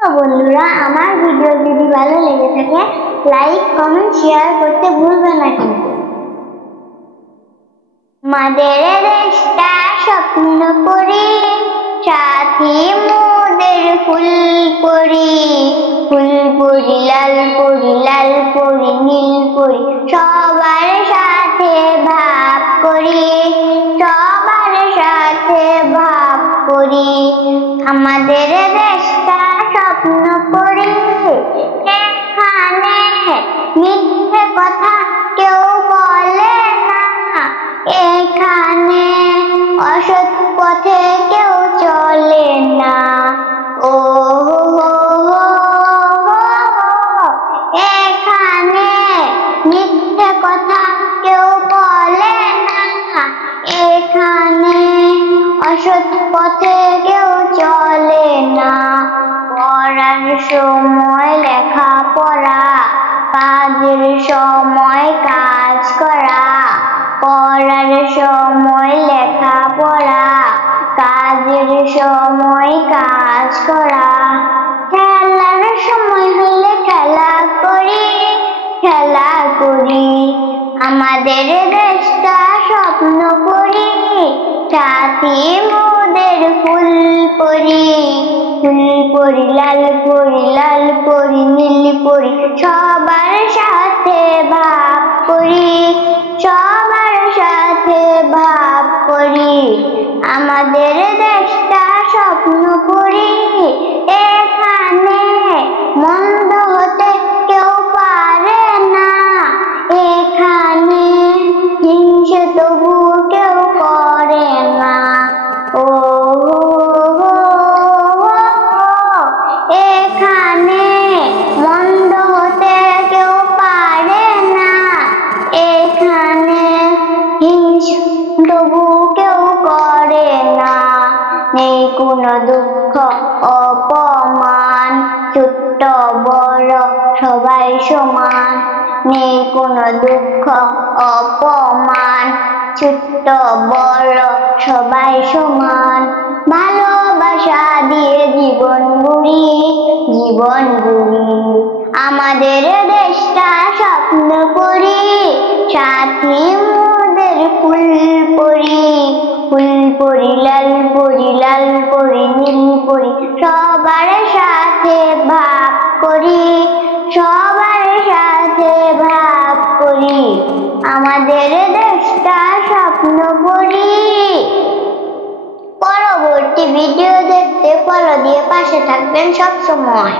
তো বন্ধুরা, আমার ভিডিও যদি ভালো লেগে থাকে লাইক কমেন্ট শেয়ার করতে ভুলবেন না কিন্তু। মাদের দেশটা স্বপ্ন করি, সাথী মোদের ফুল পরি, ফুল পরি লাল পরি লাল পরি নীল পরি, সবার সাথে ভাব করি, সবার সাথে ভাব করি। আমাদের দেশটা স্বপ্ন করি, এখানে মিথ্যে কথা কেউ বলে না, এখানে অসৎ পথে কেউ চলে না। ও এখানে মিথ্যে কথা কেউ বলে না, এখানে অসৎ পথে কেউ চলে না। পড়ার সময় লেখা পড়া, কাজের সময় কাজ করা, পড়ার সময় লেখা পড়া, কাজের সময় কাজ করা। খেলার সময় হলে খেলা করি, খেলা করি। আমাদের দেশটা স্বপ্ন করি, সাথী মোদের ফুল পরি, ফুল পরি লাল পরি লাল পরি নীল পরি, সবার সাথে ভাব করি, সবার সাথে ভাব করি। আমাদের দেশটা স্বপ্ন করি, এখানে মন্দ হতে কেউ পারে না, এখানে হিংসে তবু কেউ করে না। ও এখানে মন্দ হতে কেউ পারে না, এখানে হিংসে তবু কেউ করে না। নেই কোনো দুঃখ অপমান, ছোট্ট বড় সবাই সমান, নেই কোনো দুঃখ অপমান, ছোট্ট বড় সবাই সমান। ভালোবাসা দিয়ে জীবন গড়ি, জীবন গড়ি। আমাদের দেশটা স্বপ্ন করি, সাথী মোদের ফুল পরি, ফুল পরি লাল পরি লাল পরি নীল পরি, সবার সাথে ভাব করি, সবার সাথে ভাব করি। আমাদের দেশটা স্বপ্ন করি। পরবর্তী ভিডিও দেখতে ফলো দিয়ে পাশে থাকবেন সব সময়।